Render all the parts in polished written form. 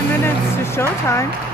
5 minutes to showtime.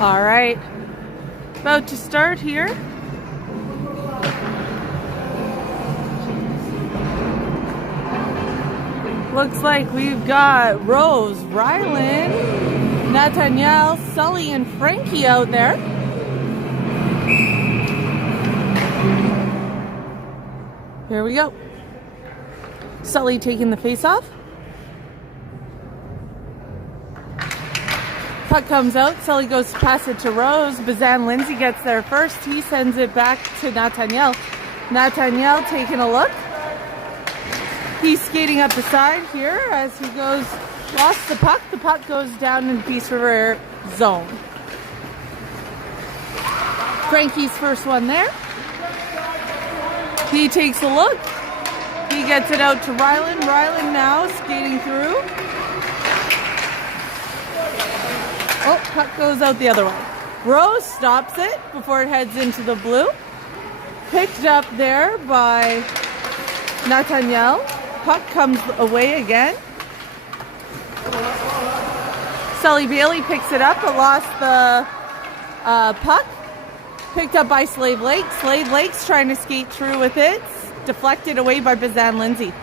All right, about to start here. Looks like we've got Rose, Rylan, Nathaniel, Sully, and Frankie out there. Here we go. Sully taking the face off. Puck comes out. Sully goes to pass it to Rose. Bazan Lindsay gets there first. He sends it back to Nathaniel. Nathaniel taking a look. He's skating up the side here as he goes, lost the puck. The puck goes down in Peace River zone. Frankie's first one there. He takes a look. He gets it out to Rylan. Rylan now skating through. Oh, puck goes out the other way. Rose stops it before it heads into the blue. Picked up there by Nathaniel. Puck comes away again. Sully Bailey picks it up but lost the puck. Picked up by Slave Lake. Slave Lake's trying to skate through with it. Deflected away by Bazan Lindsay.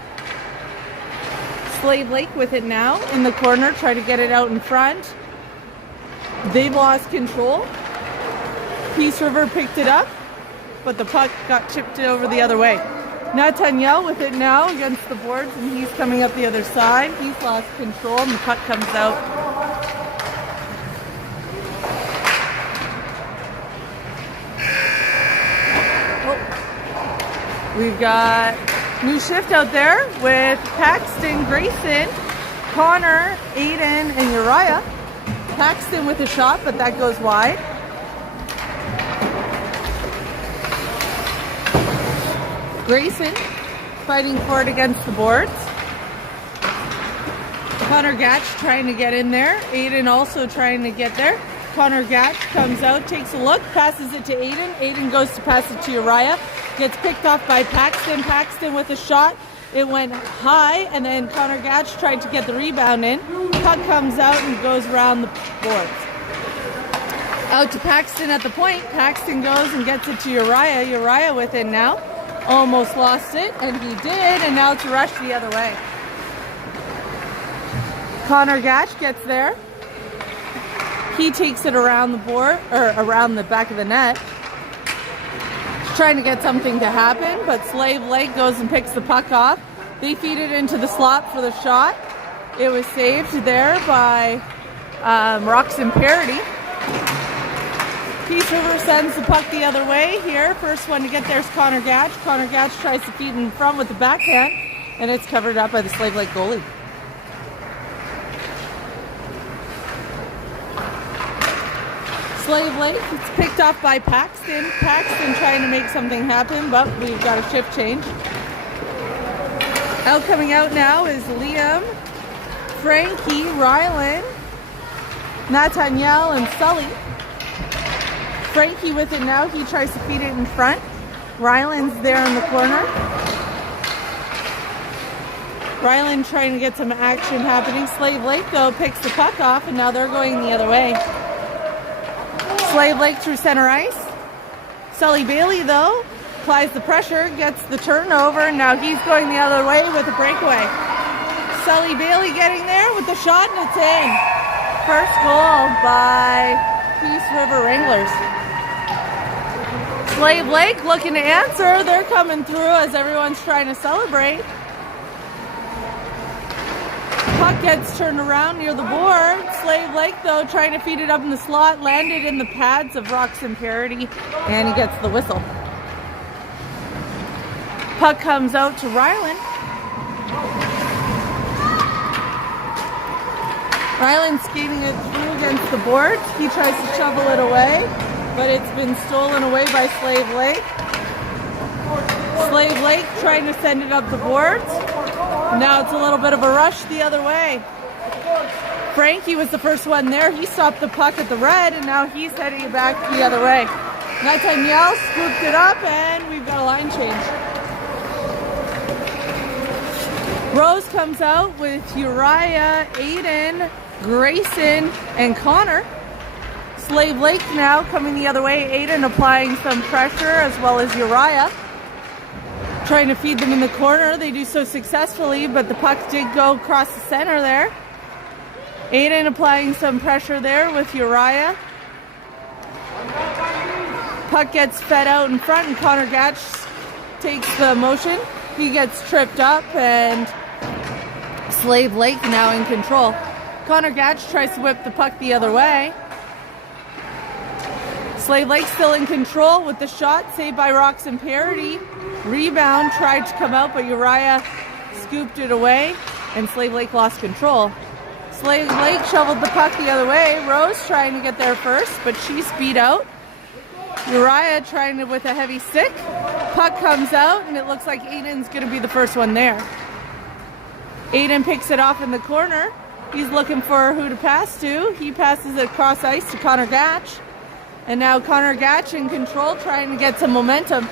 Slave Lake with it now in the corner, trying to get it out in front. They've lost control. Peace River picked it up, but the puck got chipped over the other way. Nathaniel with it now against the boards, and he's coming up the other side. He's lost control, and the puck comes out. Oh. We've got new shift out there with Paxton, Grayson, Connor, Aiden, and Uriah. Paxton with a shot, but that goes wide. Grayson fighting for it against the boards. Connor Gatch trying to get in there. Aiden also trying to get there. Connor Gatch comes out, takes a look, passes it to Aiden. Aiden goes to pass it to Uriah. Gets picked off by Paxton. Paxton with a shot. It went high, and then Connor Gatch tried to get the rebound in. Puck comes out and goes around the boards. Out to Paxton at the point. Paxton goes and gets it to Uriah. Uriah with it now. Almost lost it, and he did, and now it's a rush the other way. Connor Gatch gets there. He takes it around the board, or around the back of the net. Trying to get something to happen, but Slave Lake goes and picks the puck off. They feed it into the slot for the shot. It was saved there by Roxon Parody. Peace River sends the puck the other way here. First one to get there is Connor Gatch. Connor Gatch tries to feed in front with the backhand, and it's covered up by the Slave Lake goalie. Slave Lake, it's picked off by Paxton. Paxton trying to make something happen, but we've got a shift change. Out coming out now is Liam, Frankie, Rylan, Nathaniel, and Sully. Frankie with it now. He tries to feed it in front. Rylan's there in the corner. Rylan trying to get some action happening. Slave Lake, though, picks the puck off, and now they're going the other way. Slave Lake through center ice. Sully Bailey, though, applies the pressure, gets the turnover, and now he's going the other way with a breakaway. Sully Bailey getting there with the shot, and it's in. First goal by Peace River Wranglers. Slave Lake looking to answer. They're coming through as everyone's trying to celebrate. Puck gets turned around near the board. Slave Lake, though, trying to feed it up in the slot, landed in the pads of Roxon Parody, and he gets the whistle. Puck comes out to Rylan. Rylan skating it through against the board. He tries to shovel it away, but it's been stolen away by Slave Lake. Slave Lake trying to send it up the boards. Now it's a little bit of a rush the other way. Frankie was the first one there. He stopped the puck at the red, and now he's heading it back the other way. Nathaniel scooped it up, and we've got a line change. Rose comes out with Uriah, Aiden, Grayson, and Connor. Slave Lake now coming the other way. Aiden applying some pressure, as well as Uriah. trying to feed them in the corner. They do so successfully, but the puck did go across the center there. Aiden applying some pressure there with Uriah. Puck gets fed out in front, and Connor Gatch takes the motion. He gets tripped up, and Slave Lake now in control. Connor Gatch tries to whip the puck the other way. Slave Lake still in control with the shot, saved by Roxon Parody. Rebound tried to come out, but Uriah scooped it away, and Slave Lake lost control. Slave Lake shoveled the puck the other way. Rose trying to get there first, but she's beat out. Uriah trying to with a heavy stick. Puck comes out, and it looks like Aiden's going to be the first one there. Aiden picks it off in the corner. He's looking for who to pass to. He passes it across ice to Connor Gatch. And now Connor Gatch in control, trying to get some momentum.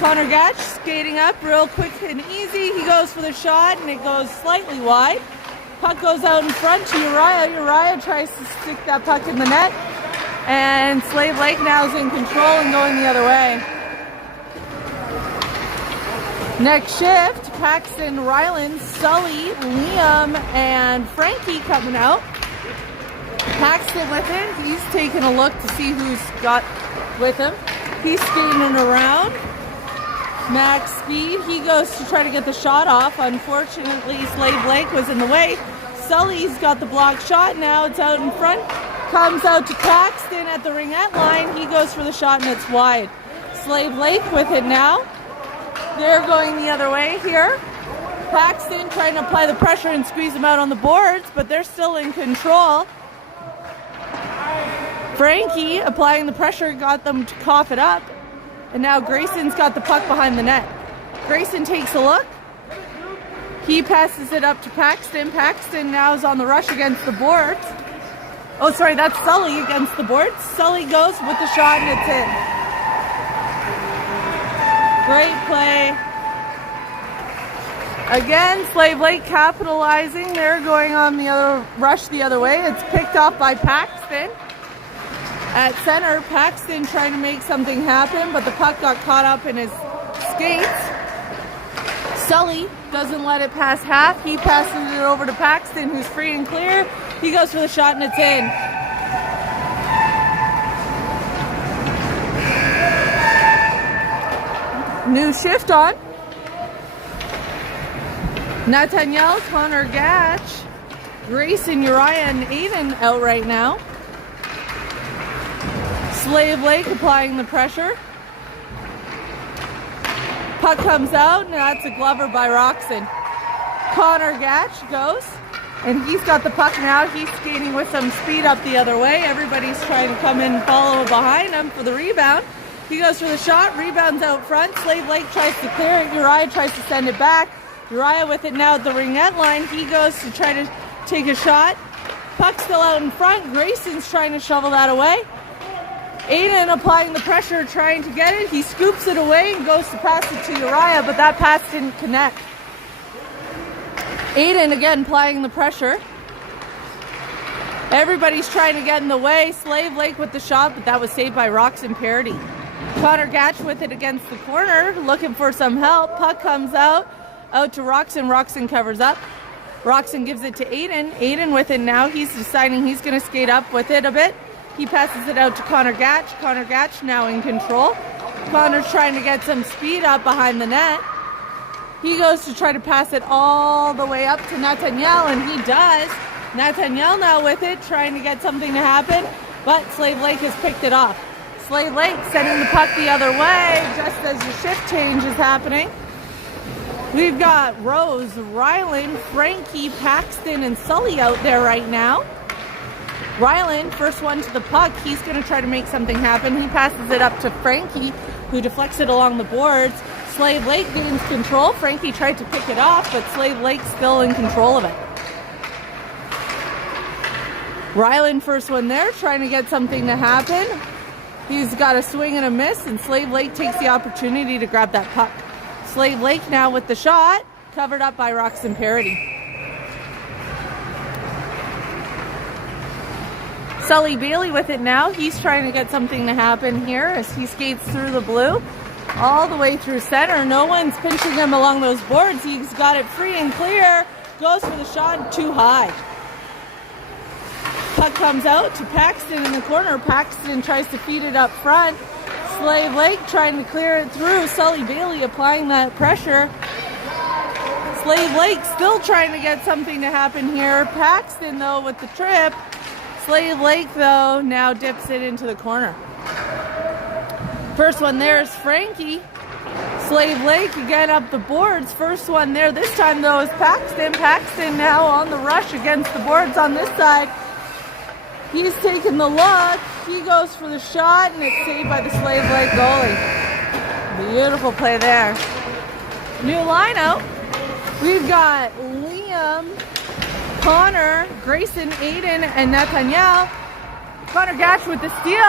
Connor Gatch skating up real quick and easy. He goes for the shot, and it goes slightly wide. Puck goes out in front to Uriah. Uriah tries to stick that puck in the net. And Slave Lake now is in control and going the other way. Next shift, Paxton, Ryland, Sully, Liam, and Frankie coming out. Paxton with it. He's taking a look to see who's got with him. He's skating around. Max speed. He goes to try to get the shot off. Unfortunately, Slave Lake was in the way. Sully's got the block shot. Now it's out in front. Comes out to Paxton at the ringette line. He goes for the shot, and it's wide. Slave Lake with it now. They're going the other way here. Paxton trying to apply the pressure and squeeze them out on the boards, but they're still in control. Frankie applying the pressure got them to cough it up. And now Grayson's got the puck behind the net. Grayson takes a look. He passes it up to Paxton. Paxton now is on the rush against the boards. Oh, sorry, that's Sully against the boards. Sully goes with the shot, and it's in. Great play. Again, Slave Lake capitalizing. They're going on the other rush the other way. It's picked off by Paxton. At center, Paxton trying to make something happen, but the puck got caught up in his skates. Sully doesn't let it pass half. He passes it over to Paxton, who's free and clear. He goes for the shot, and it's in. New shift on. Nathaniel, Connor Gatch, Grayson, Uriah, and Aiden out right now. Slave Lake applying the pressure. Puck comes out, and that's a glover by Roxon. Connor Gatch goes, and he's got the puck now. He's skating with some speed up the other way. Everybody's trying to come in and follow behind him for the rebound. He goes for the shot, rebounds out front. Slave Lake tries to clear it. Uriah tries to send it back. Uriah with it now at the ringette line. He goes to try to take a shot. Puck still out in front. Grayson's trying to shovel that away. Aiden applying the pressure, trying to get it. He scoops it away and goes to pass it to Uriah, but that pass didn't connect. Aiden again applying the pressure. Everybody's trying to get in the way. Slave Lake with the shot, but that was saved by Roxon Parody. Connor Gatch with it against the corner, looking for some help. Puck comes out to Roxon. Roxon covers up. Roxon gives it to Aiden. Aiden with it now. He's deciding he's going to skate up with it a bit. He passes it out to Connor Gatch. Connor Gatch now in control. Connor's trying to get some speed up behind the net. He goes to try to pass it all the way up to Nathaniel, and he does. Nathaniel now with it, trying to get something to happen, but Slave Lake has picked it off. Slave Lake sending the puck the other way just as the shift change is happening. We've got Rose, Ryland, Frankie, Paxton, and Sully out there right now. Ryland, first one to the puck. He's going to try to make something happen. He passes it up to Frankie, who deflects it along the boards. Slave Lake gains control. Frankie tried to pick it off, but Slave Lake's still in control of it. Ryland, first one there, trying to get something to happen. He's got a swing and a miss, and Slave Lake takes the opportunity to grab that puck. Slave Lake now with the shot, covered up by Roxon Parody. Sully Bailey with it now. He's trying to get something to happen here as he skates through the blue. all the way through center. No one's pinching him along those boards. He's got it free and clear. Goes for the shot too high. Puck comes out to Paxton in the corner. Paxton tries to feed it up front. Slave Lake trying to clear it through. Sully Bailey applying that pressure. Slave Lake still trying to get something to happen here. Paxton, though, with the trip. Slave Lake, though, now dips it into the corner. First one there is Frankie. Slave Lake again up the boards. First one there this time, though, is Paxton. Paxton now on the rush against the boards on this side. He's taking the look. He goes for the shot, and it's saved by the Slave Lake goalie. Beautiful play there. New lineup. We've got Liam, Connor, Grayson, Aiden, and Nathaniel. Connor Gatch with the steal,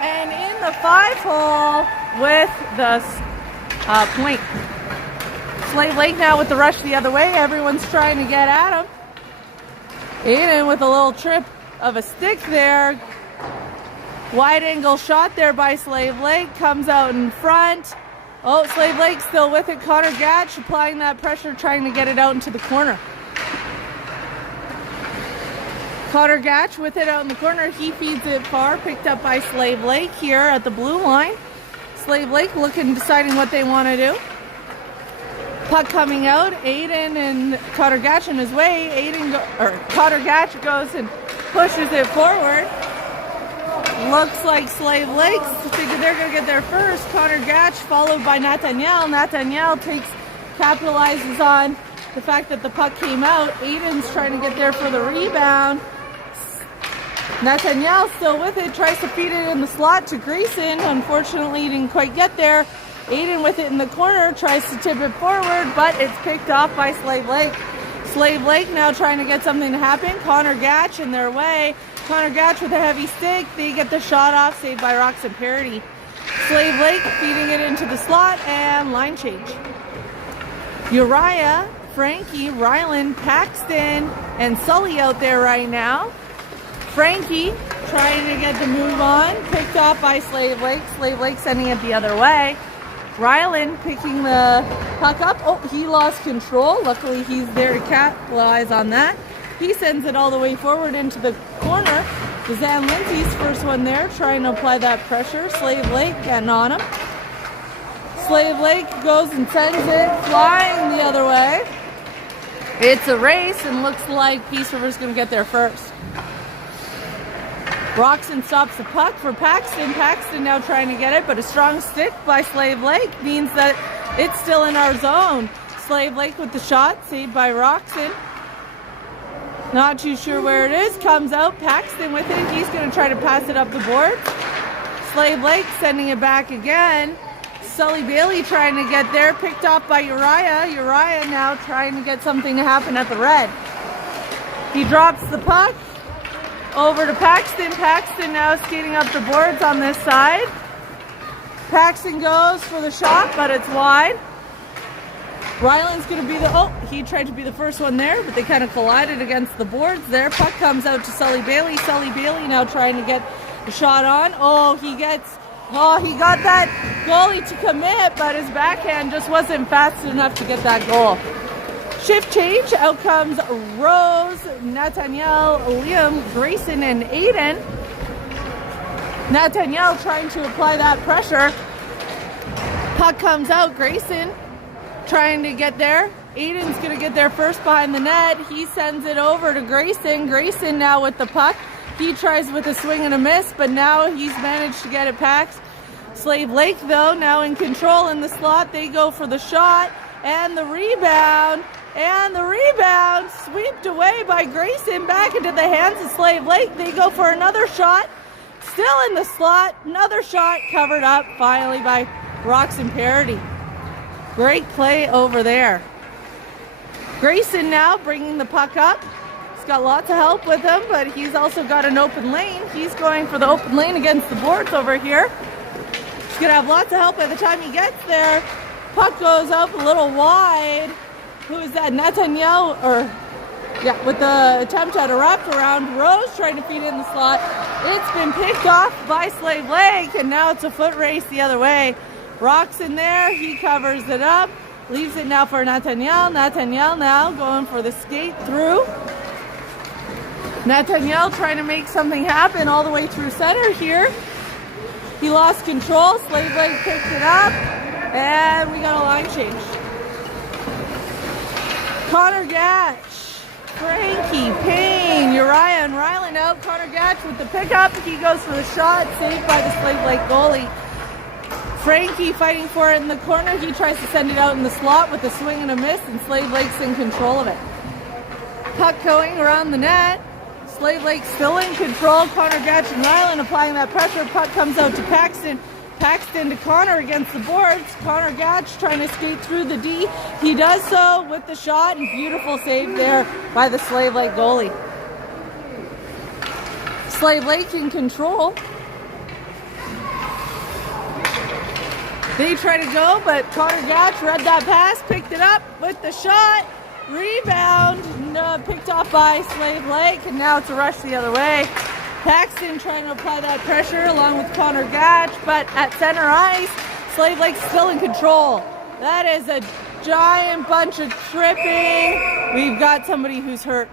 and in the 5-hole with the point. Slave Lake now with the rush the other way. Everyone's trying to get at him. Aiden with a little trip of a stick there. Wide angle shot there by Slave Lake. Comes out in front. Oh, Slave Lake still with it. Connor Gatch applying that pressure, trying to get it out into the corner. Connor Gatch with it out in the corner. He feeds it far. Picked up by Slave Lake here at the blue line. Slave Lake looking, deciding what they want to do. Puck coming out. Aiden and Connor Gatch in his way. Connor Gatch goes and pushes it forward. Looks like Slave Lake think they're going to get there first. Connor Gatch followed by Nathaniel. Nathaniel capitalizes on the fact that the puck came out. Aiden's trying to get there for the rebound. Nathaniel still with it, tries to feed it in the slot to Grayson. Unfortunately, he didn't quite get there. Aiden with it in the corner, tries to tip it forward, but it's picked off by Slave Lake. Slave Lake now trying to get something to happen. Connor Gatch in their way. Connor Gatch with a heavy stick. They get the shot off, saved by Roxon Parody. Slave Lake feeding it into the slot, and line change. Uriah, Frankie, Ryland, Paxton, and Sully out there right now. Frankie trying to get the move on. Picked off by Slave Lake. Slave Lake sending it the other way. Ryland picking the puck up. Oh, he lost control. Luckily, he's there to capitalize on that. He sends it all the way forward into the corner. Zan Lindsay's first one there, trying to apply that pressure. Slave Lake getting on him. Slave Lake goes and sends it flying the other way. It's a race, and looks like Peace River's going to get there first. Roxon stops the puck for Paxton. Paxton now trying to get it, but a strong stick by Slave Lake means that it's still in our zone. Slave Lake with the shot, saved by Roxon. Not too sure where it is. Comes out, Paxton with it. He's going to try to pass it up the board. Slave Lake sending it back again. Sully Bailey trying to get there. Picked off by Uriah. Uriah now trying to get something to happen at the red. He drops the puck. Over to Paxton. Paxton now skating up the boards on this side. Paxton goes for the shot, but it's wide. Ryland's going to be he tried to be the first one there, but they kind of collided against the boards there. Puck comes out to Sully Bailey. Sully Bailey now trying to get the shot on. He got that goalie to commit, but his backhand just wasn't fast enough to get that goal. Shift change. Out comes Rose, Nathaniel, Liam, Grayson, and Aiden. Nathaniel trying to apply that pressure. Puck comes out. Grayson trying to get there. Aiden's going to get there first behind the net. He sends it over to Grayson. Grayson now with the puck. He tries with a swing and a miss, but now he's managed to get it past. Slave Lake, though, now in control in the slot. They go for the shot and the rebound. And the rebound swept away by Grayson back into the hands of Slave Lake. They go for another shot. Still in the slot. Another shot covered up finally by Roxon Parody. Great play over there. Grayson now bringing the puck up. He's got lots of help with him, but he's also got an open lane. He's going for the open lane against the boards over here. He's going to have lots of help by the time he gets there. Puck goes up a little wide. Who is that? Nathaniel, with the attempt at a wraparound. Rose trying to feed it in the slot. It's been picked off by Slave Lake, and now it's a foot race the other way. Rocks in there, he covers it up. Leaves it now for Nathaniel. Nathaniel now going for the skate through. Nathaniel trying to make something happen all the way through center here. He lost control. Slave Leg picked it up. And we got a line change. Connor Gatch, Frankie, Payne, Uriah, and Ryland out. Connor Gatch with the pickup. He goes for the shot. Saved by the Slave Leg goalie. Frankie fighting for it in the corner. He tries to send it out in the slot with a swing and a miss, and Slave Leg's in control of it. Puck going around the net. Slave Lake still in control. Connor Gatch and Ryland applying that pressure. Puck comes out to Paxton. Paxton to Connor against the boards. Connor Gatch trying to skate through the D. He does so with the shot, and beautiful save there by the Slave Lake goalie. Slave Lake in control. They try to go, but Connor Gatch read that pass, picked it up with the shot. Rebound, picked off by Slave Lake, and now it's a rush the other way. Paxton trying to apply that pressure along with Connor Gatch, but at center ice, Slave Lake's still in control. That is a giant bunch of tripping. We've got somebody who's hurt.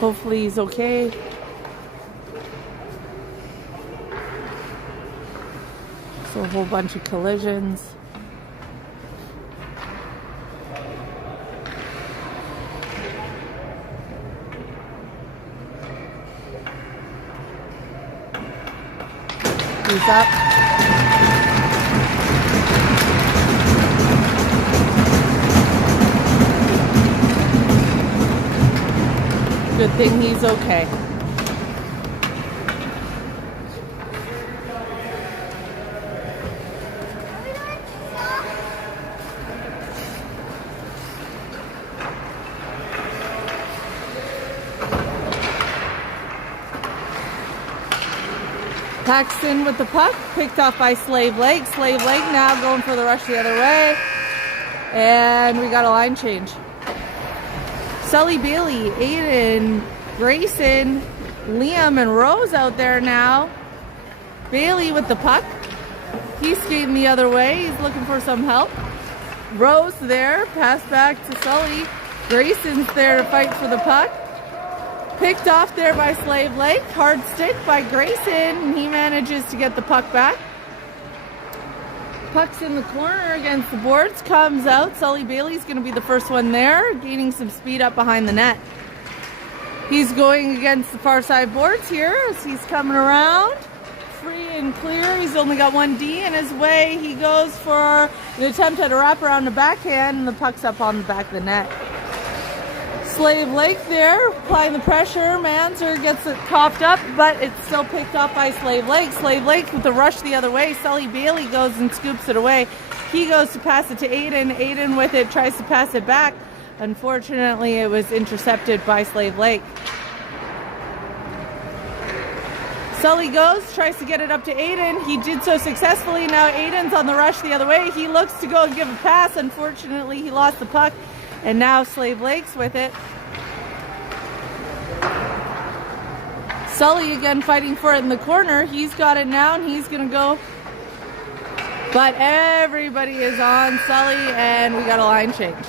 Hopefully he's okay. So a whole bunch of collisions. He's up. Good thing he's okay. Paxton with the puck, picked off by Slave Lake. Slave Lake now going for the rush the other way. And we got a line change. Sully Bailey, Aiden, Grayson, Liam, and Rose out there now. Bailey with the puck. He's skating the other way. He's looking for some help. Rose there, pass back to Sully. Grayson's there to fight for the puck. Picked off there by Slave Lake. Hard stick by Grayson, and he manages to get the puck back. Puck's in the corner against the boards, comes out. Sully Bailey's going to be the first one there, gaining some speed up behind the net. He's going against the far side boards here as he's coming around. Free and clear. He's only got one D in his way. He goes for an attempt at a wraparound the backhand, and the puck's up on the back of the net. Slave Lake there, applying the pressure. Manzer gets it coughed up, but it's still picked up by Slave Lake. Slave Lake with the rush the other way. Sully Bailey goes and scoops it away. He goes to pass it to Aiden. Aiden with it tries to pass it back. Unfortunately, it was intercepted by Slave Lake. Sully goes, tries to get it up to Aiden. He did so successfully. Now Aiden's on the rush the other way. He looks to go and give a pass. Unfortunately, he lost the puck. And now Slave Lake's with it. Sully again fighting for it in the corner. He's got it now, and he's going to go. But everybody is on Sully, and we got a line change.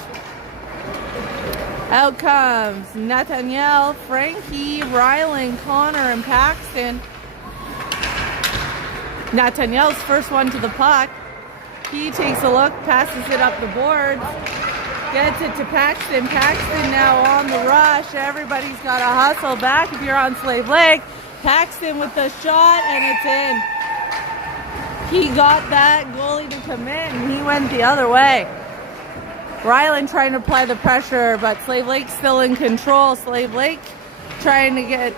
Out comes Nathaniel, Frankie, Ryland, Connor, and Paxton. Nathaniel's first one to the puck. He takes a look, passes it up the boards. Gets it to Paxton. Paxton now on the rush. Everybody's got to hustle back if you're on Slave Lake. Paxton with the shot, and it's in. He got that goalie to come in, and he went the other way. Ryland trying to apply the pressure, but Slave Lake still in control. Slave Lake trying to get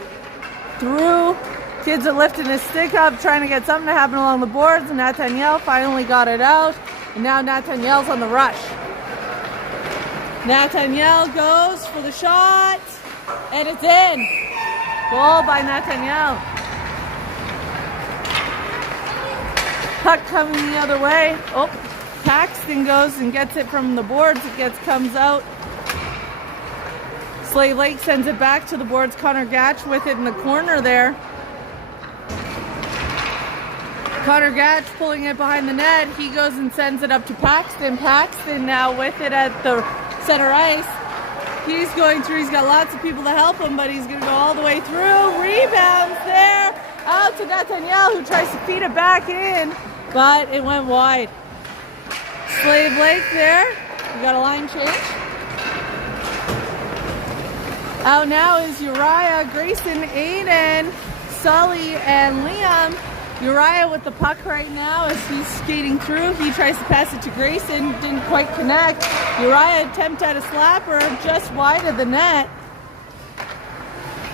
through. Kids are lifting his stick up, trying to get something to happen along the boards. And Nathaniel finally got it out, and now Nathaniel's on the rush. Nathaniel goes for the shot, and it's in. Goal by Nathaniel. Puck coming the other way. Oh, Paxton goes and gets it from the boards. Comes out. Slave Lake sends it back to the boards. Connor Gatch with it in the corner there. Connor Gatch pulling it behind the net. He goes and sends it up to Paxton. Paxton now with it at the center ice. He's going through. He's got lots of people to help him, but he's going to go all the way through. Rebounds there. Out to Nathaniel, who tries to feed it back in, but it went wide. Slave Lake there. We got a line change. Out now is Uriah, Grayson, Aiden, Sully, and Liam. Uriah with the puck right now as he's skating through. He tries to pass it to Grayson, didn't quite connect. Uriah attempt at a slapper just wide of the net.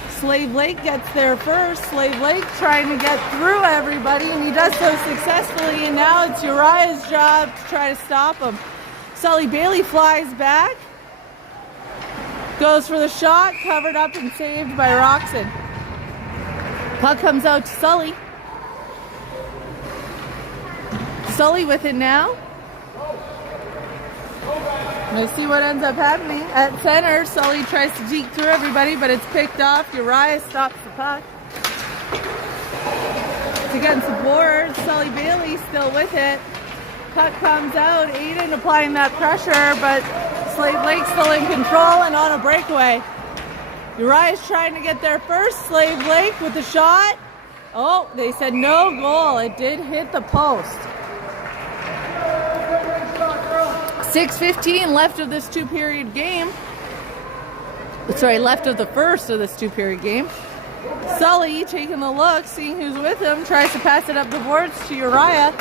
Slave Lake gets there first. Slave Lake trying to get through everybody, and he does so successfully, and now it's Uriah's job to try to stop him. Sully Bailey flies back, goes for the shot, covered up and saved by Roxon. Puck comes out to Sully. Sully with it now. Let's see what ends up happening. At center, Sully tries to deke through everybody, but it's picked off. Uriah stops the puck. It's against the board. Sully Bailey still with it. Puck comes out. Aiden applying that pressure, but Slave Lake still in control and on a breakaway. Uriah's trying to get there first. Slave Lake with the shot. Oh, they said no goal. It did hit the post. 6:15 left of this two-period game. Sorry, left of the first of this two-period game. Sully taking a look, seeing who's with him, tries to pass it up the boards to Uriah.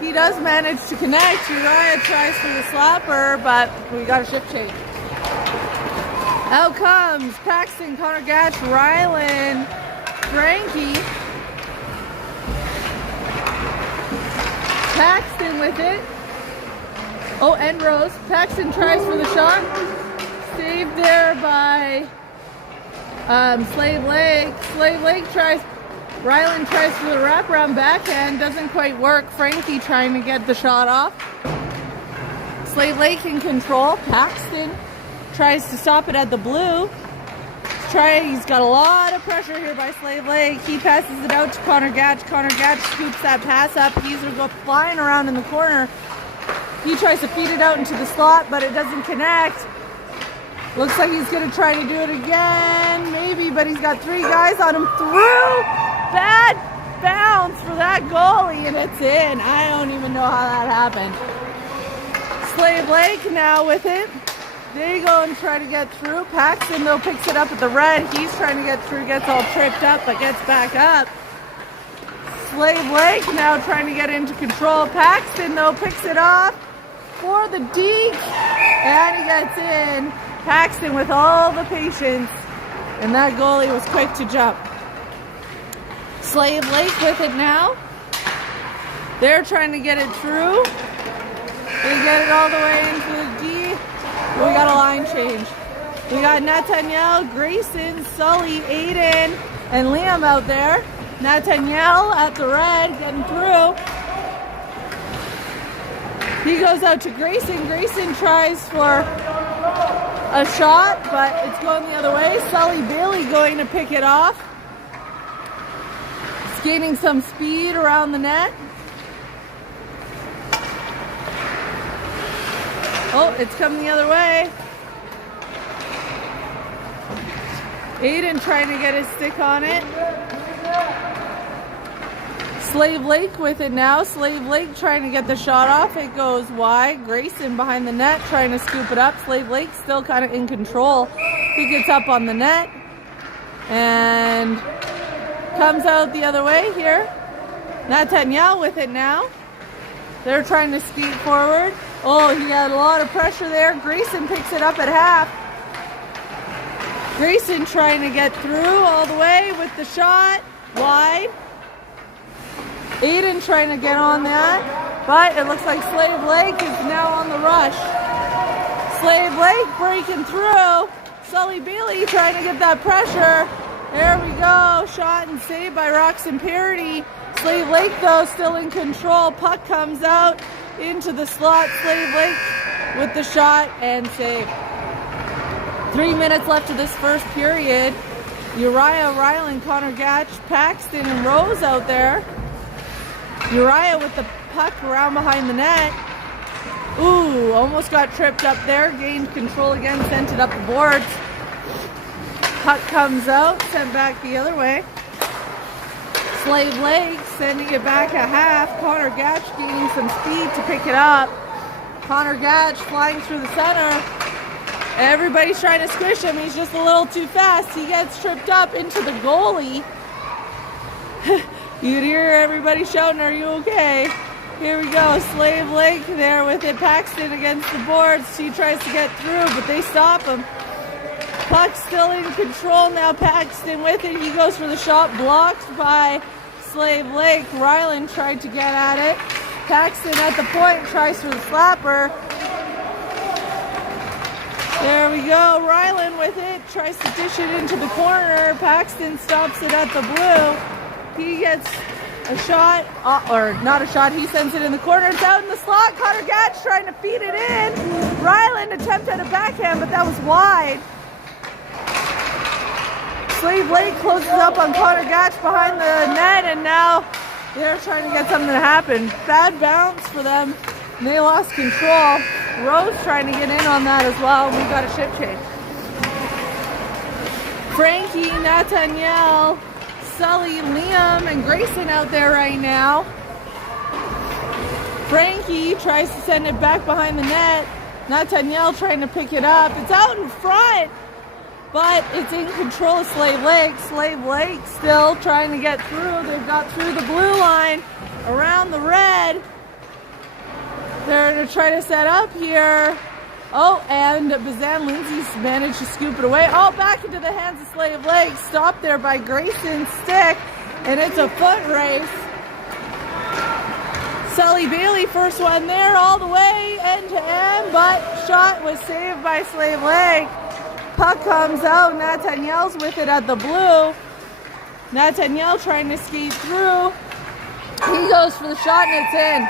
He does manage to connect. Uriah tries for the slapper, but we got a shift change. Out comes Paxton, Connor Gatch, Rylan, Frankie. Paxton with it. Oh, and Rose. Paxton tries for the shot. Saved there by Slave Lake. Slave Lake tries. Rylan tries for the wraparound backhand. Doesn't quite work. Frankie trying to get the shot off. Slave Lake in control. Paxton tries to stop it at the blue. He's got a lot of pressure here by Slave Lake. He passes it out to Connor Gatch. Connor Gatch scoops that pass up. He's going to go flying around in the corner. He tries to feed it out into the slot, but it doesn't connect. Looks like he's going to try to do it again. Maybe, but he's got three guys on him. Through. Bad bounce for that goalie, and it's in. I don't even know how that happened. Slave Lake now with it. They go and try to get through. Paxton, though, picks it up at the red. He's trying to get through, gets all tripped up, but gets back up. Slave Lake now trying to get into control. Paxton, though, picks it off for the deke, and he gets in. Paxton with all the patience, and that goalie was quick to jump. Slave Lake with it now. They're trying to get it through. They get it all the way into the D. We got a line change. We got Nathaniel, Grayson, Sully, Aiden, and Liam out there. Nathaniel at the red, getting through. He goes out to Grayson. Grayson tries for a shot, but it's going the other way. Sully Bailey going to pick it off. He's gaining some speed around the net. Oh, it's coming the other way. Aiden trying to get his stick on it. Slave Lake with it now. Slave Lake trying to get the shot off. It goes wide. Grayson behind the net trying to scoop it up. Slave Lake still kind of in control. He gets up on the net and comes out the other way here. Nathaniel with it now. They're trying to skate forward. Oh, he had a lot of pressure there. Grayson picks it up at half. Grayson trying to get through all the way with the shot. Wide. Aiden trying to get on that. But it looks like Slave Lake is now on the rush. Slave Lake breaking through. Sully Bailey trying to get that pressure. There we go. Shot and saved by Roxon Parity. Slave Lake, though, still in control. Puck comes out into the slot. Slave Lake with the shot and save. 3 minutes left of this first period. Uriah, Ryland, Connor Gatch, Paxton, and Rose out there. Uriah with the puck around behind the net. Ooh, almost got tripped up there. Gained control again, sent it up the boards. Puck comes out, sent back the other way. Slave Lake sending it back a half. Connor Gatch gaining some speed to pick it up. Connor Gatch flying through the center. Everybody's trying to squish him. He's just a little too fast. He gets tripped up into the goalie. You'd hear everybody shouting, "Are you okay?" Here we go. Slave Lake there with it. Paxton against the boards. He tries to get through, but they stop him. Puck still in control now. Paxton with it. He goes for the shot, blocked by Slave Lake. Ryland tried to get at it. Paxton at the point tries for the slapper. There we go. Ryland with it. Tries to dish it into the corner. Paxton stops it at the blue. He gets a shot, or not a shot. He sends it in the corner. It's out in the slot. Connor Gatch trying to feed it in. Ryland attempted a backhand, but that was wide. Slave Lake closes up on Connor Gatch behind the net, and now they're trying to get something to happen. Bad bounce for them. They lost control. Rose trying to get in on that as well. We got a ship change. Frankie, Nathaniel, Sully, Liam, and Grayson out there right now. Frankie tries to send it back behind the net. Nathaniel trying to pick it up. It's out in front, but it's in control of Slave Lake. Slave Lake still trying to get through. They've got through the blue line, around the red. They're going to try to set up here. Oh, and Bazan Lindsay's managed to scoop it away. Oh, back into the hands of Slave Lake. Stopped there by Grayson's stick, and it's a foot race. Sully Bailey, first one there all the way end to end, but shot was saved by Slave Lake. Puck comes out. Nathaniel's with it at the blue. Nathaniel trying to skate through. He goes for the shot, and it's in.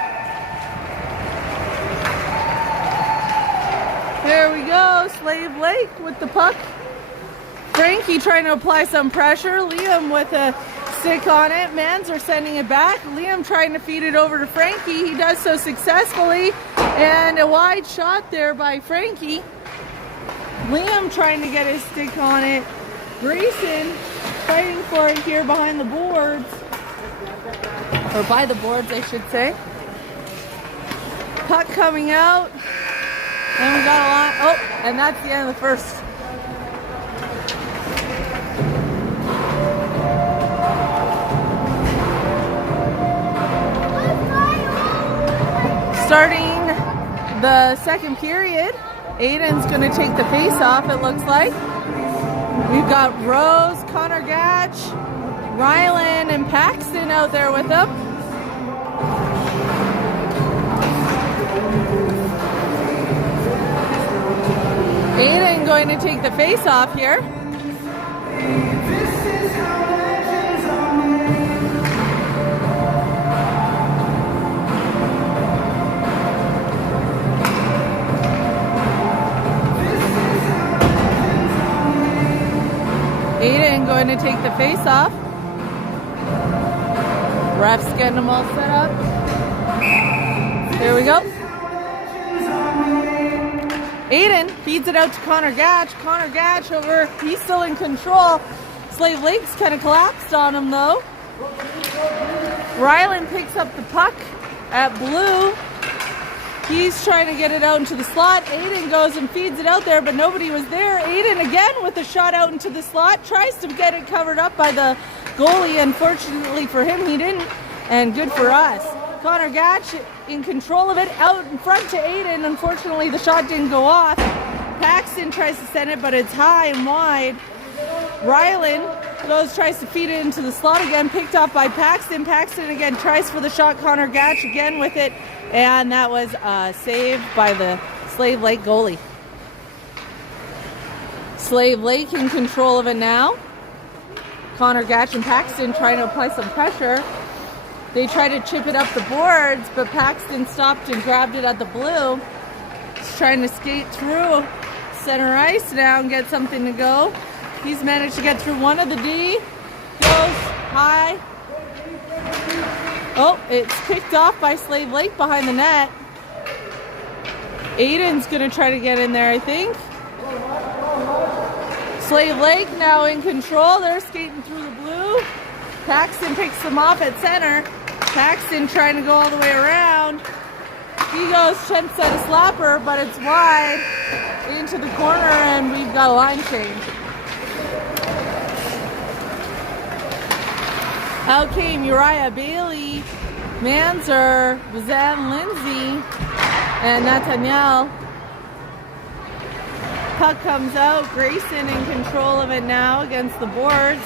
There we go, Slave Lake with the puck. Frankie trying to apply some pressure. Liam with a stick on it. Mans are sending it back. Liam trying to feed it over to Frankie. He does so successfully. And a wide shot there by Frankie. Liam trying to get his stick on it. Grayson fighting for it here behind the boards. Or by the boards, I should say. Puck coming out. And we got a lot. Oh, and that's the end of the first. Starting the second period, Aiden's going to take the face off, it looks like. We've got Rose, Connor Gatch, Ryland, and Paxton out there with them. Aiden going to take the face off here. Aiden going to take the face off. Ref's getting them all set up. Here we go. Aiden feeds it out to Connor Gatch. Connor Gatch over, he's still in control. Slave Lake's kind of collapsed on him though. Ryland picks up the puck at blue. He's trying to get it out into the slot. Aiden goes and feeds it out there, but nobody was there. Aiden again with a shot out into the slot. Tries to get it covered up by the goalie. Unfortunately for him, he didn't. And good for us. Connor Gatch in control of it, out in front to Aiden. Unfortunately, the shot didn't go off. Paxton tries to send it, but it's high and wide. Ryland goes, tries to feed it into the slot again, picked up by Paxton. Paxton again tries for the shot. Connor Gatch again with it, and that was saved by the Slave Lake goalie. Slave Lake in control of it now. Connor Gatch and Paxton trying to apply some pressure. They try to chip it up the boards, but Paxton stopped and grabbed it at the blue. He's trying to skate through. center ice now and get something to go. He's managed to get through one of the D. Goes high. Oh, it's picked off by Slave Lake behind the net. Aiden's going to try to get in there, I think. Slave Lake now in control. They're skating through the blue. Paxton picks them off at center. Paxton trying to go all the way around. He goes, Chen set a slapper, but it's wide into the corner, and we've got a line change. Out came Uriah Bailey, Manzer, Bazan Lindsay, and Nathaniel. Puck comes out. Grayson in control of it now against the boards.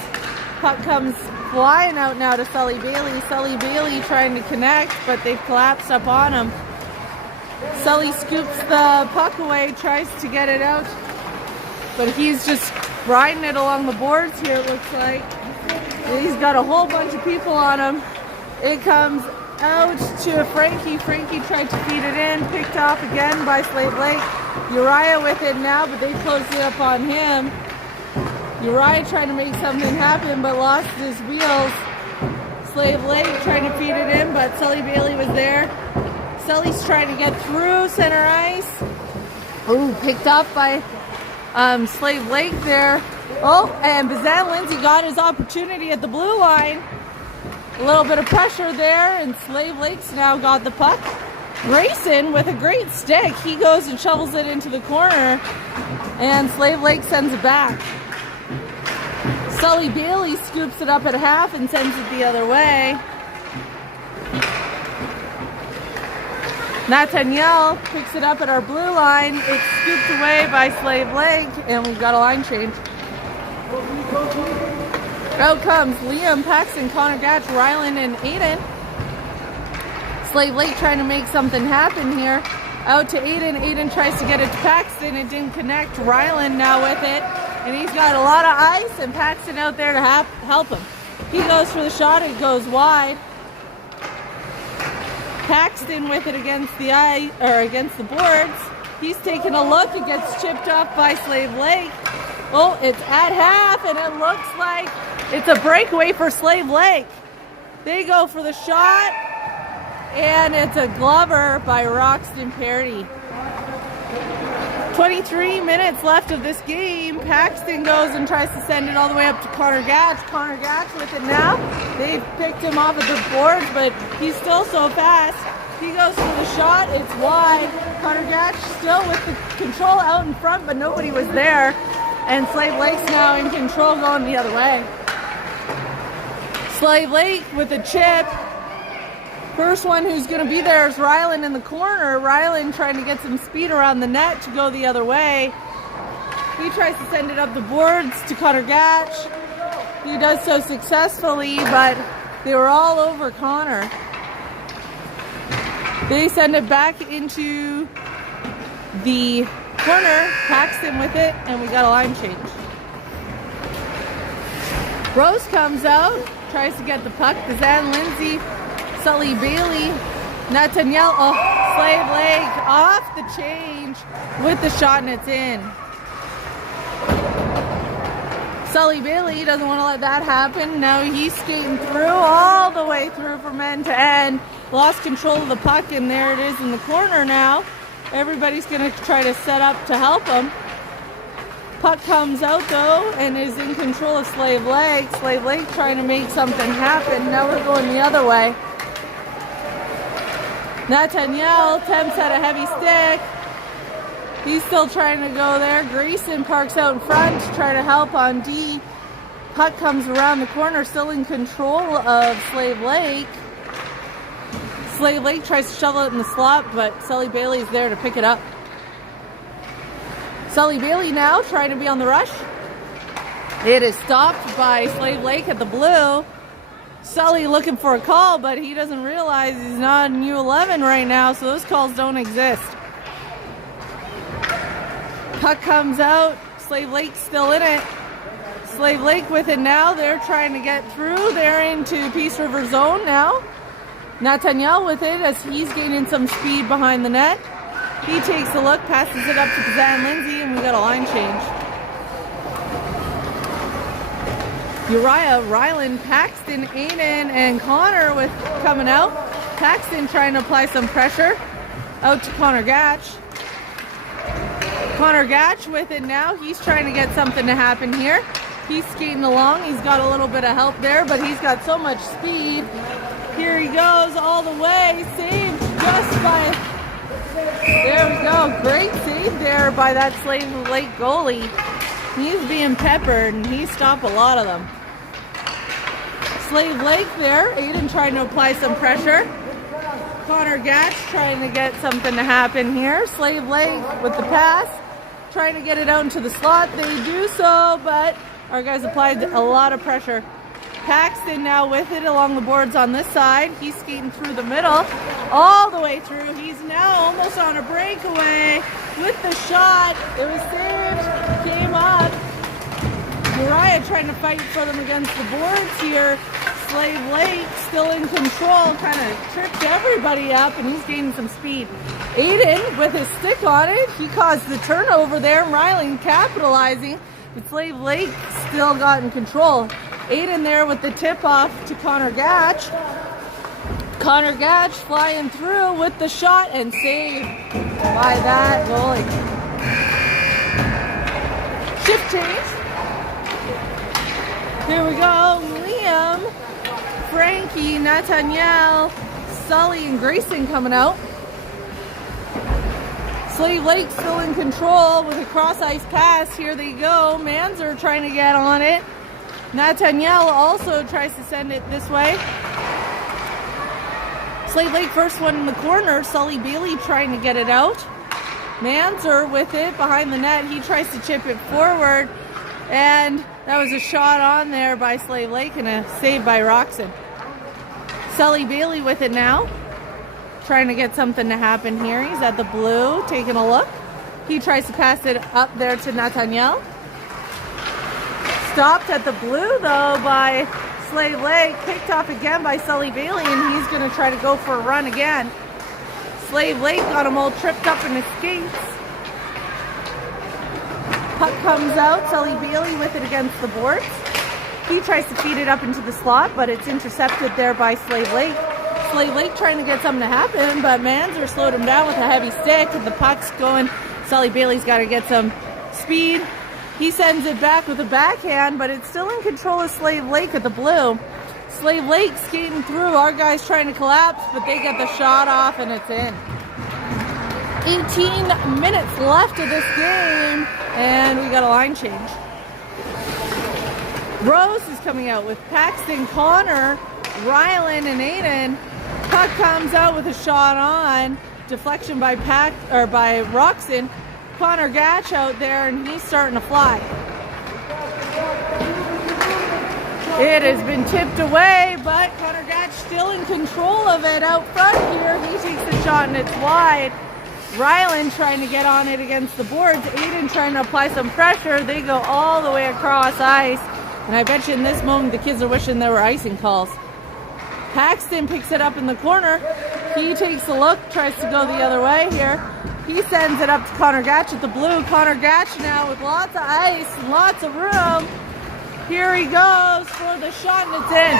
Puck comes flying out now to Sully Bailey. Sully Bailey trying to connect, but they've collapsed up on him. Sully scoops the puck away, tries to get it out, but he's just riding it along the boards here, it looks like. He's got a whole bunch of people on him. It comes out to Frankie. Frankie tried to feed it in, picked off again by Slave Lake. Uriah with it now, but they closed it up on him. Uriah trying to make something happen, but lost his wheels. Slave Lake trying to feed it in, but Sully Bailey was there. Sully's trying to get through center ice. Ooh, picked off by Slave Lake there. Oh, and Bazan Lindsay got his opportunity at the blue line. A little bit of pressure there, and Slave Lake's now got the puck. Grayson with a great stick. He goes and shovels it into the corner, and Slave Lake sends it back. Sully Bailey scoops it up at half and sends it the other way. Nathaniel picks it up at our blue line. It's scooped away by Slave Lake, and we've got a line change. Out comes Liam, Paxton, Connor Gatch, Ryland, and Aiden. Slave Lake trying to make something happen here. Out to Aiden. Aiden tries to get it to Paxton. It didn't connect. Ryland now with it, and he's got a lot of ice, and Paxton out there to help him. He goes for the shot. It goes wide. Paxton with it against the boards. He's taking a look. It gets chipped off by Slave Lake. Oh, it's at half, and it looks like it's a breakaway for Slave Lake. They go for the shot, and it's a glover by Roxton Perry. 23 minutes left of this game. Paxton goes and tries to send it all the way up to Connor Gatch. Connor Gatch with it now. They've picked him off at the boards, but he's still so fast. He goes for the shot. It's wide. Connor Gatch still with the control out in front, but nobody was there. And Slave Lake's now in control going the other way. Slave Lake with a chip. First one who's going to be there is Ryland in the corner. Ryland trying to get some speed around the net to go the other way. He tries to send it up the boards to Connor Gatch. He does so successfully, but they were all over Connor. They send it back into the corner. Paxton with it, and we got a line change. Rose comes out, tries to get the puck. Bazan Lindsay, Sully Bailey, Nathaniel, Slave Lake off the change with the shot, and it's in. Sully Bailey doesn't want to let that happen. Now he's skating through, all the way through from end to end. Lost control of the puck, and there it is in the corner now. Everybody's going to try to set up to help him. Puck comes out, though, and is in control of Slave Lake. Slave Lake trying to make something happen. Now we're going the other way. Nathaniel attempts at a heavy stick. He's still trying to go there. Grayson parks out in front to try to help on D. Puck comes around the corner, still in control of Slave Lake. Slave Lake tries to shovel it in the slot, but Sully Bailey's there to pick it up. Sully Bailey now trying to be on the rush. It is stopped by Slave Lake at the blue. Sully looking for a call, but he doesn't realize he's not in U11 right now, so those calls don't exist. Puck comes out. Slave Lake still in it. Slave Lake with it now. They're trying to get through. They're into Peace River zone now. Nathaniel with it as he's gaining some speed behind the net. He takes a look, passes it up to Kazan Lindsay, and we got a line change. Uriah, Ryland, Paxton, Aiden, and Connor with coming out. Paxton trying to apply some pressure out to Connor Gatch. Connor Gatch with it now. He's trying to get something to happen here. He's skating along. He's got a little bit of help there, but he's got so much speed. Here he goes all the way. Saved just by... There we go. Great save there by that Slave Lake goalie. He's being peppered, and he stopped a lot of them. Slave Lake there. Aiden trying to apply some pressure. Connor Gatch trying to get something to happen here. Slave Lake with the pass. Trying to get it out into the slot. They do so, but our guys applied a lot of pressure. Paxton now with it along the boards on this side. He's skating through the middle, all the way through. He's now almost on a breakaway with the shot. It was saved, came up. Uriah trying to fight for them against the boards here. Slave Lake still in control, kind of tripped everybody up, and he's gaining some speed. Aiden with his stick on it. He caused the turnover there. Riley capitalizing, but Slave Lake still got in control. Aiden there with the tip off to Connor Gatch. Connor Gatch flying through with the shot and saved by that goalie. Shift change. Here we go. Liam, Frankie, Nathaniel, Sully, and Grayson coming out. Slave Lake still in control with a cross-ice pass. Here they go. Manzer trying to get on it. Nathaniel also tries to send it this way. Slave Lake first one in the corner. Sully Bailey trying to get it out. Manzer with it behind the net. He tries to chip it forward. And that was a shot on there by Slave Lake and a save by Roxon. Sully Bailey with it now. Trying to get something to happen here. He's at the blue, taking a look. He tries to pass it up there to Nathaniel. Stopped at the blue, though, by Slave Lake. Picked off again by Sully Bailey, and he's going to try to go for a run again. Slave Lake got him all tripped up in his skates. Puck comes out. Sully Bailey with it against the boards. He tries to feed it up into the slot, but it's intercepted there by Slave Lake. Slave Lake trying to get something to happen, but Manzer slowed him down with a heavy stick, and the puck's going. Sully Bailey's got to get some speed. He sends it back with a backhand, but it's still in control of Slave Lake at the blue. Slave Lake skating through. Our guys trying to collapse, but they get the shot off, and it's in. 18 minutes left of this game, and we got a line change. Rose is coming out with Paxton, Connor, Rylan, and Aiden. Puck comes out with a shot on. Deflection by Roxon. Connor Gatch out there, and he's starting to fly. It has been tipped away, but Connor Gatch still in control of it out front here. He takes the shot, and it's wide. Rylan trying to get on it against the boards. Aiden trying to apply some pressure. They go all the way across ice. And I bet you in this moment the kids are wishing there were icing calls. Paxton picks it up in the corner. He takes a look, tries to go the other way here. He sends it up to Connor Gatch at the blue. Connor Gatch now with lots of ice and lots of room. Here he goes for the shot, and it's in.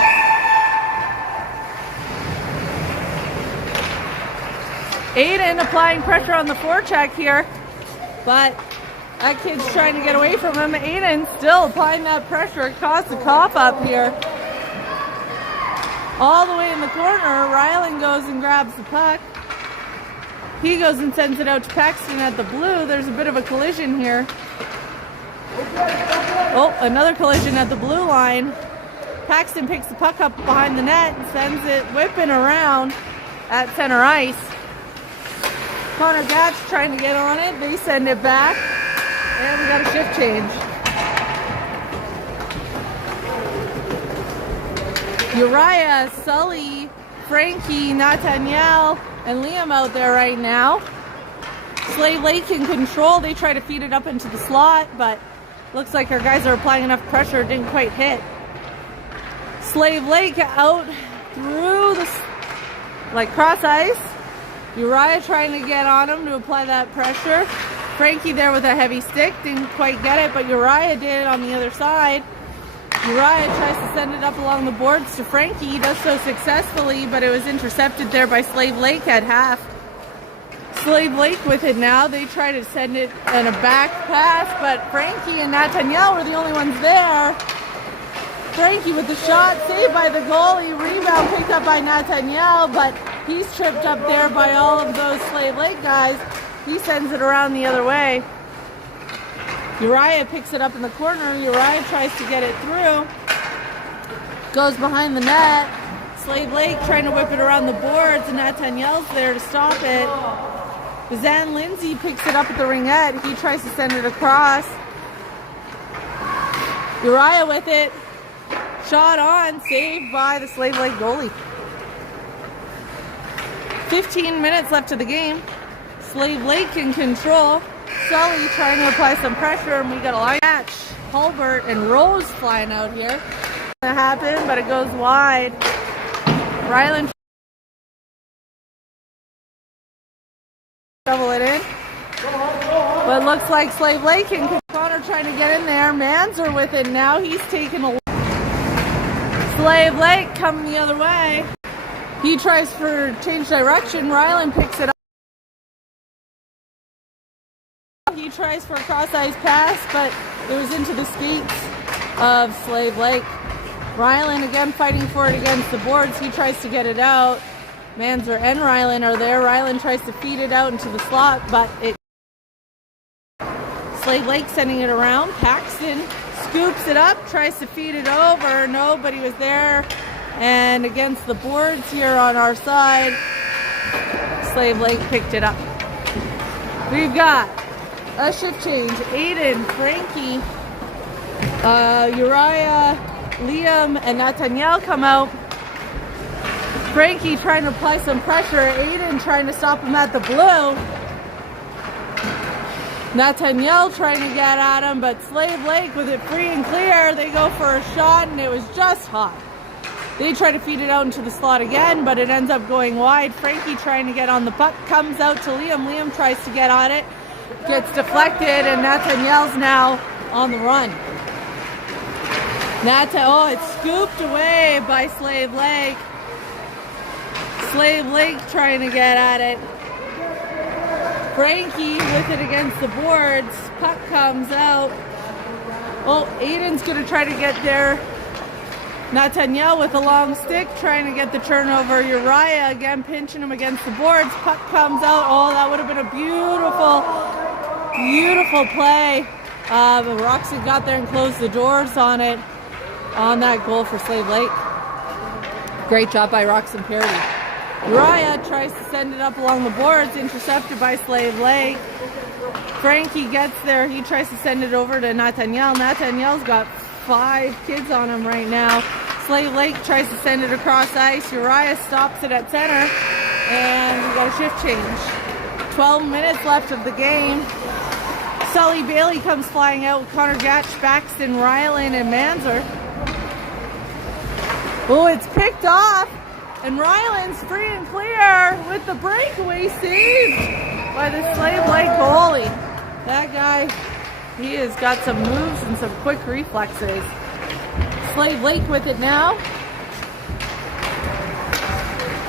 Aiden applying pressure on the forecheck here, but that kid's trying to get away from him. Aiden still applying that pressure. It caused a cough up here. All the way in the corner, Rylan goes and grabs the puck. He goes and sends it out to Paxton at the blue. There's a bit of a collision here. Oh, another collision at the blue line. Paxton picks the puck up behind the net and sends it whipping around at center ice. Connor Gatch trying to get on it. They send it back. And we got a shift change. Uriah, Sully, Frankie, Nathaniel, and Liam out there right now. Slave Lake in control. They try to feed it up into the slot, but looks like our guys are applying enough pressure. It didn't quite hit. Slave Lake out through the cross ice. Uriah trying to get on him to apply that pressure. Frankie there with a heavy stick, didn't quite get it, but Uriah did on the other side. Uriah tries to send it up along the boards to Frankie. He does so successfully, but it was intercepted there by Slave Lake at half. Slave Lake with it now. They try to send it in a back pass, but Frankie and Nathaniel were the only ones there. Frankie with the shot, saved by the goalie. Rebound picked up by Nathaniel, but he's tripped up there by all of those Slave Lake guys. He sends it around the other way. Uriah picks it up in the corner. Uriah tries to get it through. Goes behind the net. Slave Lake trying to whip it around the boards, and Nathaniel's there to stop it. Zan Lindsay picks it up at the ringette. He tries to send it across. Uriah with it. Shot on, saved by the Slave Lake goalie. 15 minutes left of the game. Slave Lake in control. Sully trying to apply some pressure, and we got a line match. Hulbert and Rose flying out here. Gonna happen, but it goes wide. Ryland shovel it in. But it looks like Slave Lake and Connor trying to get in there. Manzer with it now. He's taking a Slave Lake coming the other way. He tries for change direction. Ryland picks it up. He tries for a cross-ice pass, but it was into the skates of Slave Lake. Ryland again fighting for it against the boards. He tries to get it out. Manzer and Ryland are there. Ryland tries to feed it out into the slot, but it. Slave Lake sending it around. Paxton scoops it up, tries to feed it over. Nobody was there. And against the boards here on our side, Slave Lake picked it up. We've got a shift change. Aiden, Frankie, Uriah, Liam, and Nathaniel come out. Frankie trying to apply some pressure. Aiden trying to stop him at the blue. Nathaniel trying to get at him, but Slave Lake with it free and clear. They go for a shot, and it was just hot. They try to feed it out into the slot again, but it ends up going wide. Frankie trying to get on the puck, comes out to Liam. Liam tries to get on it, gets deflected, and Nathaniel's now on the run. It's scooped away by Slave Lake. Slave Lake trying to get at it. Frankie with it against the boards. Puck comes out. Oh, Aiden's going to try to get there. Nathaniel with a long stick trying to get the turnover. Uriah again pinching him against the boards. Puck comes out. Oh, that would have been a beautiful, beautiful play. But Roxy got there and closed the doors on it. On that goal for Slave Lake. Great job by Roxon Parody. Uriah tries to send it up along the boards, intercepted by Slave Lake. Frankie gets there. He tries to send it over to Nathaniel. Nathaniel's got 5 kids on him right now. Slave Lake tries to send it across ice. Uriah stops it at center. And we got a shift change. 12 minutes left of the game. Sully Bailey comes flying out with Connor Gatch, Baxton, Ryland, and Manzer. Oh, it's picked off. And Ryland's free and clear with the breakaway saved by the Slave Lake goalie. That guy, he has got some moves and some quick reflexes. Slave Lake with it now.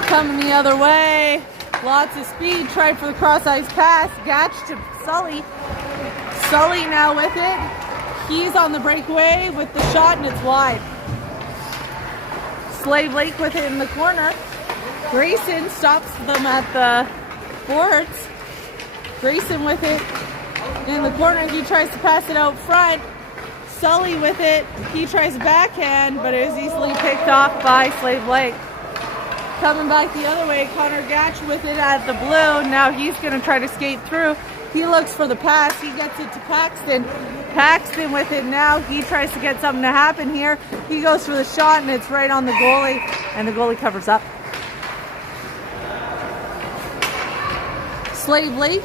Coming the other way. Lots of speed. Tried for the cross-ice pass. Gatch to Sully. Sully now with it. He's on the breakaway with the shot, and it's wide. Slave Lake with it in the corner. Grayson stops them at the boards. Grayson with it in the corner. He tries to pass it out front. Sully with it. He tries backhand, but it was easily picked off by Slave Lake. Coming back the other way, Connor Gatch with it at the blue. Now he's going to try to skate through. He looks for the pass. He gets it to Paxton. Paxton with it now. He tries to get something to happen here. He goes for the shot, and it's right on the goalie, and the goalie covers up. Slave Lake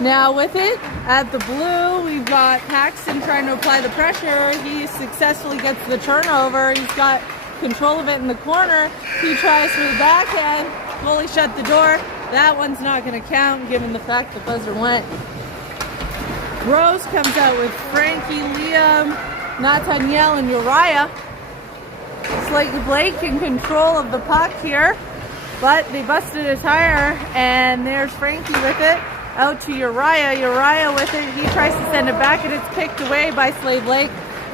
now with it at the blue. We've got Paxton trying to apply the pressure. He successfully gets the turnover. He's got control of it in the corner. He tries for the backhand. Goalie shut the door. That one's not going to count given the fact the buzzer went. Rose comes out with Frankie, Liam, Nathaniel, and Uriah. Slade Blake in control of the puck here, but they busted a tire, and there's Frankie with it. Out to Uriah. Uriah with it. He tries to send it back, and it's picked away by Slade Blake.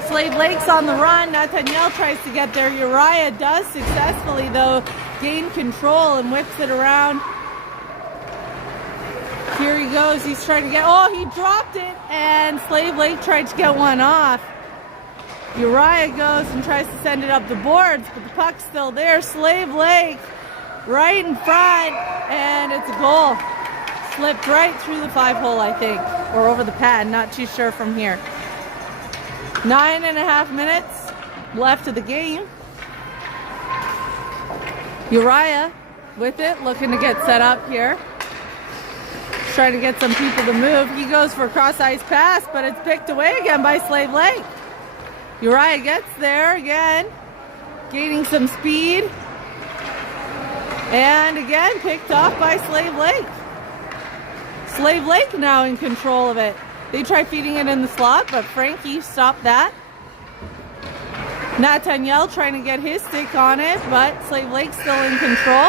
Slade Blake's on the run. Nathaniel tries to get there. Uriah does successfully, though, gain control and whips it around. Here he goes. He's trying to get... Oh, he dropped it, and Slade Blake tried to get one off. Uriah goes and tries to send it up the boards, but the puck's still there. Slade Blake right in front, and it's a goal. Slipped right through the 5-hole, I think, or over the pad. Not too sure from here. 9.5 minutes left of the game. Uriah with it, looking to get set up here. Trying to get some people to move. He goes for a cross-ice pass, but it's picked away again by Slade Blake. Uriah gets there again, gaining some speed. And again, picked off by Slade Blake. Slade Blake now in control of it. They try feeding it in the slot, but Frankie stopped that. Nathaniel trying to get his stick on it, but Slade Blake still in control.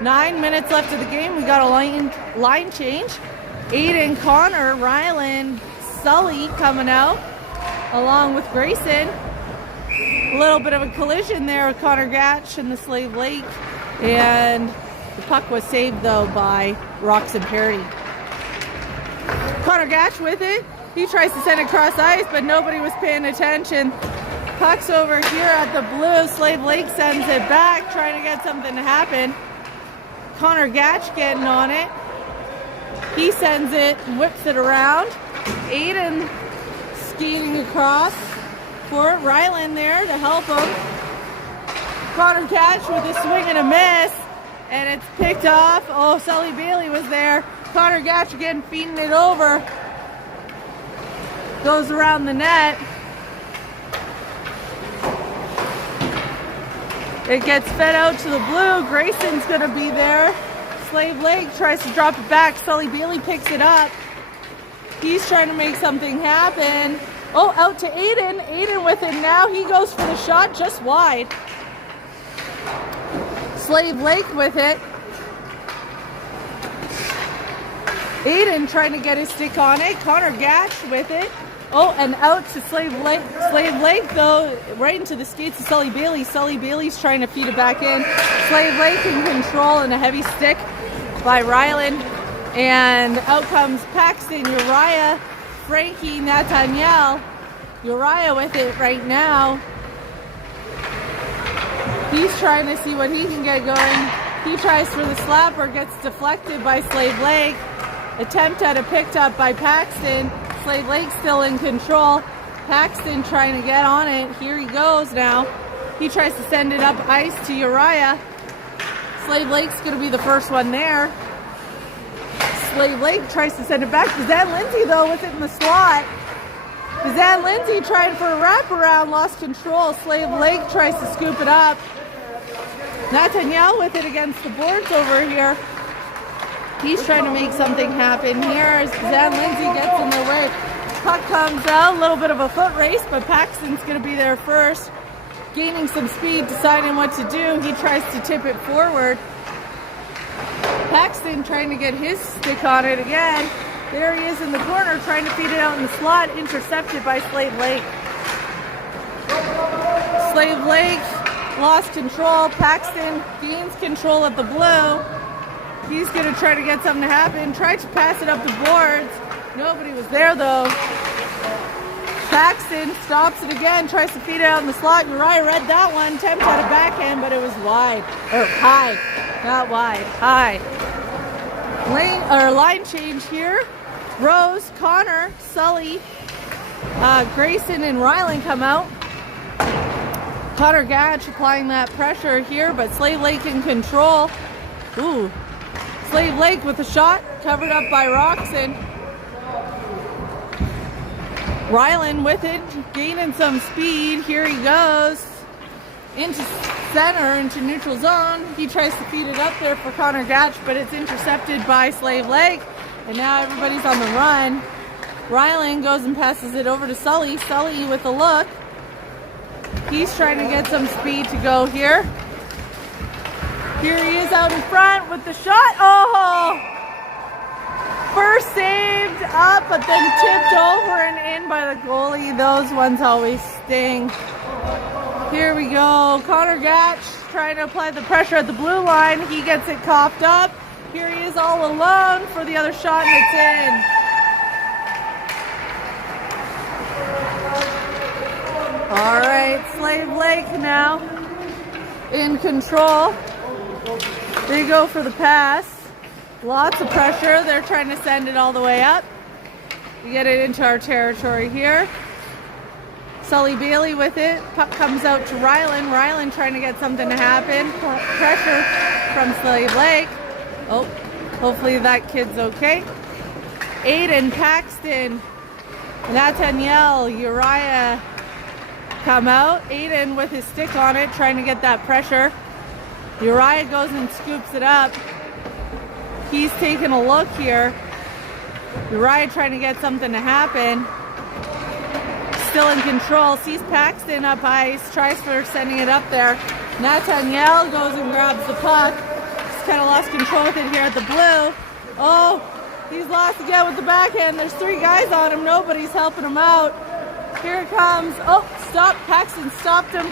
9 minutes left of the game. We got a line change. Aiden, Connor, Ryland, Sully coming out, along with Grayson. A little bit of a collision there with Connor Gatch and the Slade Blake. And the puck was saved, though, by Roxon Parody. Connor Gatch with it. He tries to send it across ice, but nobody was paying attention. Puck's over here at the blue. Slade Blake sends it back, trying to get something to happen. Connor Gatch getting on it. He sends it, whips it around. Aiden skating across for Ryland there to help him. Connor Gatch with a swing and a miss, and it's picked off. Oh, Sully Bailey was there. Connor Gatch again feeding it over. Goes around the net. It gets fed out to the blue. Grayson's going to be there. Slade Blake tries to drop it back. Sully Bailey picks it up. He's trying to make something happen. Oh, out to Aiden. Aiden with it now. He goes for the shot just wide. Slade Blake with it. Aiden trying to get his stick on it. Connor Gatch with it. Oh, and out to Slade Blake. Slade Blake, though, right into the skates of Sully Bailey. Sully Bailey's trying to feed it back in. Slade Blake in control and a heavy stick by Ryland. And out comes Paxton, Uriah, Frankie, Nathaniel. Uriah with it right now. He's trying to see what he can get going. He tries for the slapper, gets deflected by Slade Blake. Attempt at a picked up by Paxton. Slade Blake still in control. Paxton trying to get on it. Here he goes now. He tries to send it up ice to Uriah. Slade Blake's going to be the first one there. Slade Blake tries to send it back. Bazan Lindsay, though, with it in the slot. Bazan Lindsay trying for a wraparound, lost control. Slade Blake tries to scoop it up. Nathaniel with it against the boards over here. He's trying to make something happen here as Bazan Lindsay gets in their way. Puck comes out, a little bit of a foot race, but Paxton's going to be there first. Gaining some speed, deciding what to do. He tries to tip it forward. Paxton trying to get his stick on it again. There he is in the corner, trying to feed it out in the slot, intercepted by Slade Blake. Slade Blake lost control. Paxton gains control of the blue. He's going to try to get something to happen. Tried to pass it up the boards. Nobody was there, though. Paxton stops it again, tries to feed it out in the slot. Uriah read that one. Attempt at a backhand, but it was wide. Or high. Not wide. High. Line change here. Rose, Connor, Sully, Grayson, and Ryland come out. Connor Gatch applying that pressure here, but Slade Blake in control. Ooh. Slade Blake with a shot, covered up by Roxon. Ryland with it, gaining some speed. Here he goes. into center, into neutral zone. He tries to feed it up there for Connor Gatch, but it's intercepted by Slave Lake. And now everybody's on the run. Ryland goes and passes it over to Sully. Sully with a look. He's trying to get some speed to go here. Here he is out in front with the shot. Oh! First saved up, but then tipped over and in by the goalie. Those ones always sting. Here we go. Connor Gatch trying to apply the pressure at the blue line. He gets it coughed up. Here he is all alone for the other shot, and it's in. All right, Slave Lake now in control. They go for the pass. Lots of pressure. They're trying to send it all the way up. We get it into our territory here. Sully Bailey with it. Puck comes out to Ryland. Ryland trying to get something to happen. Pressure from Slave Lake. Oh, hopefully that kid's okay. Aiden, Paxton, Nathaniel, Uriah come out. Aiden with his stick on it, trying to get that pressure. Uriah goes and scoops it up. He's taking a look here. Uriah trying to get something to happen. Still in control. Sees Paxton up ice. Tries for sending it up there. Nathaniel goes and grabs the puck. He's kind of lost control with it here at the blue. Oh, he's lost again with the backhand. There's 3 guys on him. Nobody's helping him out. Here it comes. Oh, stop. Paxton stopped him.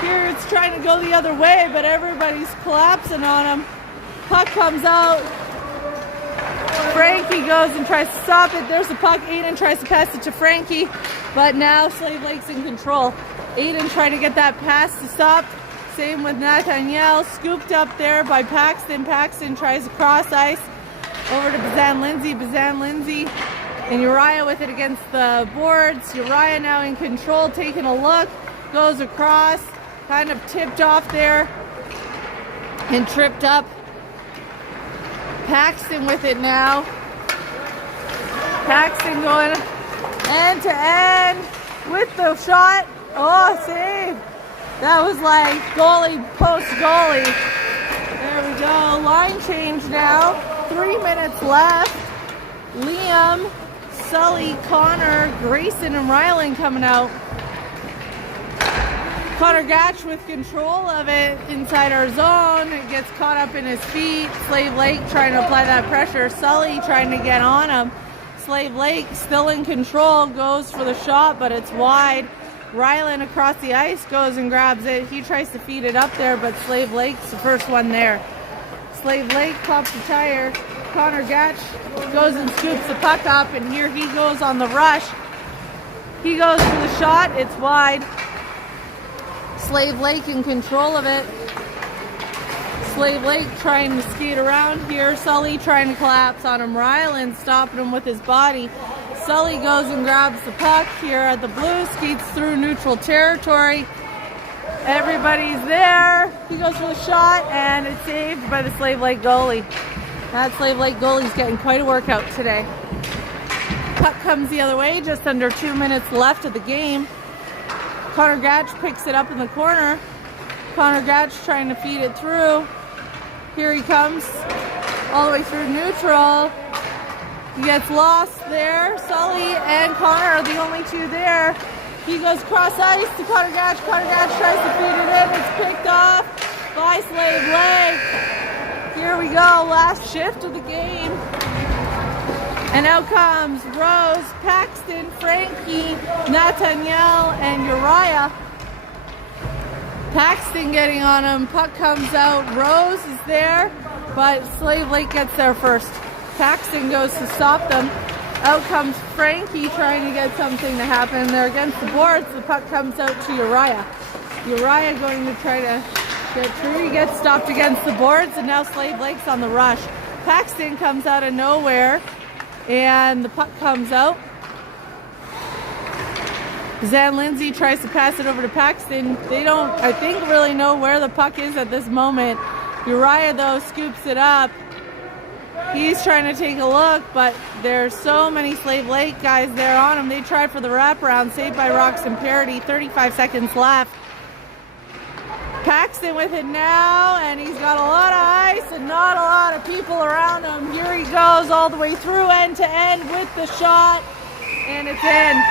Here it's trying to go the other way, but everybody's collapsing on him. Puck comes out. Frankie goes and tries to stop it. There's the puck. Aiden tries to pass it to Frankie, but now Slave Lake's in control. Aiden trying to get that pass to stop. Same with Nathaniel. Scooped up there by Paxton. Paxton tries to cross ice over to Bazan Lindsay. Bazan Lindsay and Uriah with it against the boards. Uriah now in control, taking a look. Goes across. Kind of tipped off there and tripped up. Paxton with it now. Paxton going end to end with the shot. Oh, save. That was like goalie, post goalie. There we go. Line change now. 3 minutes left. Liam, Sully, Connor, Grayson, and Ryland coming out. Connor Gatch with control of it inside our zone. It gets caught up in his feet. Slave Lake trying to apply that pressure. Sully trying to get on him. Slave Lake still in control. Goes for the shot, but it's wide. Ryland across the ice goes and grabs it. He tries to feed it up there, but Slave Lake's the first one there. Slave Lake pops the tire. Connor Gatch goes and scoops the puck up, and here he goes on the rush. He goes for the shot. It's wide. Slave Lake in control of it. Slave Lake trying to skate around here. Sully trying to collapse on him. Ryland stopping him with his body. Sully goes and grabs the puck here at the blue. Skates through neutral territory. Everybody's there. He goes for the shot, and it's saved by the Slave Lake goalie. That Slave Lake goalie's getting quite a workout today. Puck comes the other way. Just under 2 minutes left of the game. Connor Gatch picks it up in the corner. Connor Gatch trying to feed it through. Here he comes all the way through neutral. He gets lost there. Sully and Connor are the only 2 there. He goes cross ice to Connor Gatch. Connor Gatch tries to feed it in. It's picked off by Slave Lake. Here we go. Last shift of the game. And out comes Rose, Paxton, Frankie, Nathaniel, and Uriah. Paxton getting on him. Puck comes out. Rose is there, but Slave Lake gets there first. Paxton goes to stop them. Out comes Frankie trying to get something to happen. They're against the boards. The puck comes out to Uriah. Uriah going to try to get through. He gets stopped against the boards, and now Slave Lake's on the rush. Paxton comes out of nowhere. And the puck comes out. Zan Lindsay tries to pass it over to Paxton. They don't, I think, really know where the puck is at this moment. Uriah, though, scoops it up. He's trying to take a look, but there's so many Slave Lake guys there on him. They try for the wraparound, saved by Rocks and Parody. 35 seconds left. Paxton with it now, and he's got a lot of ice and not a lot of people around him. Here he goes all the way through end to end with the shot, and it's in.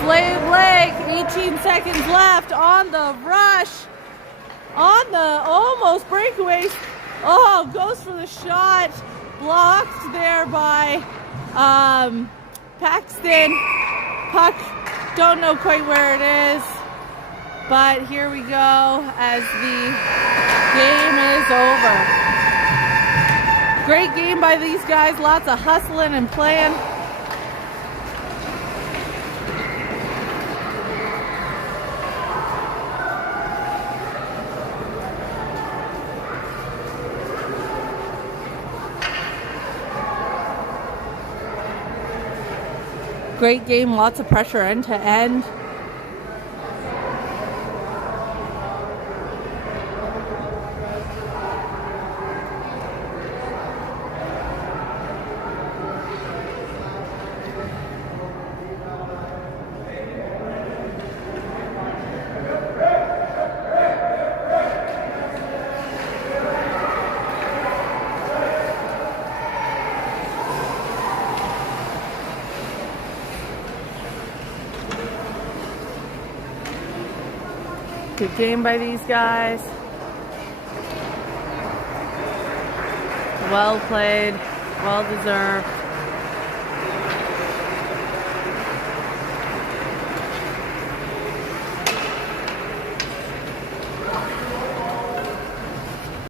Slave Lake, 18 seconds left on the rush, on the almost breakaways. Oh, goes for the shot, blocked there by Paxton. Puck, don't know quite where it is, but here we go as the game is over. Great game by these guys, lots of hustling and playing. Great game, lots of pressure end to end. Good game by these guys. Well played, well deserved.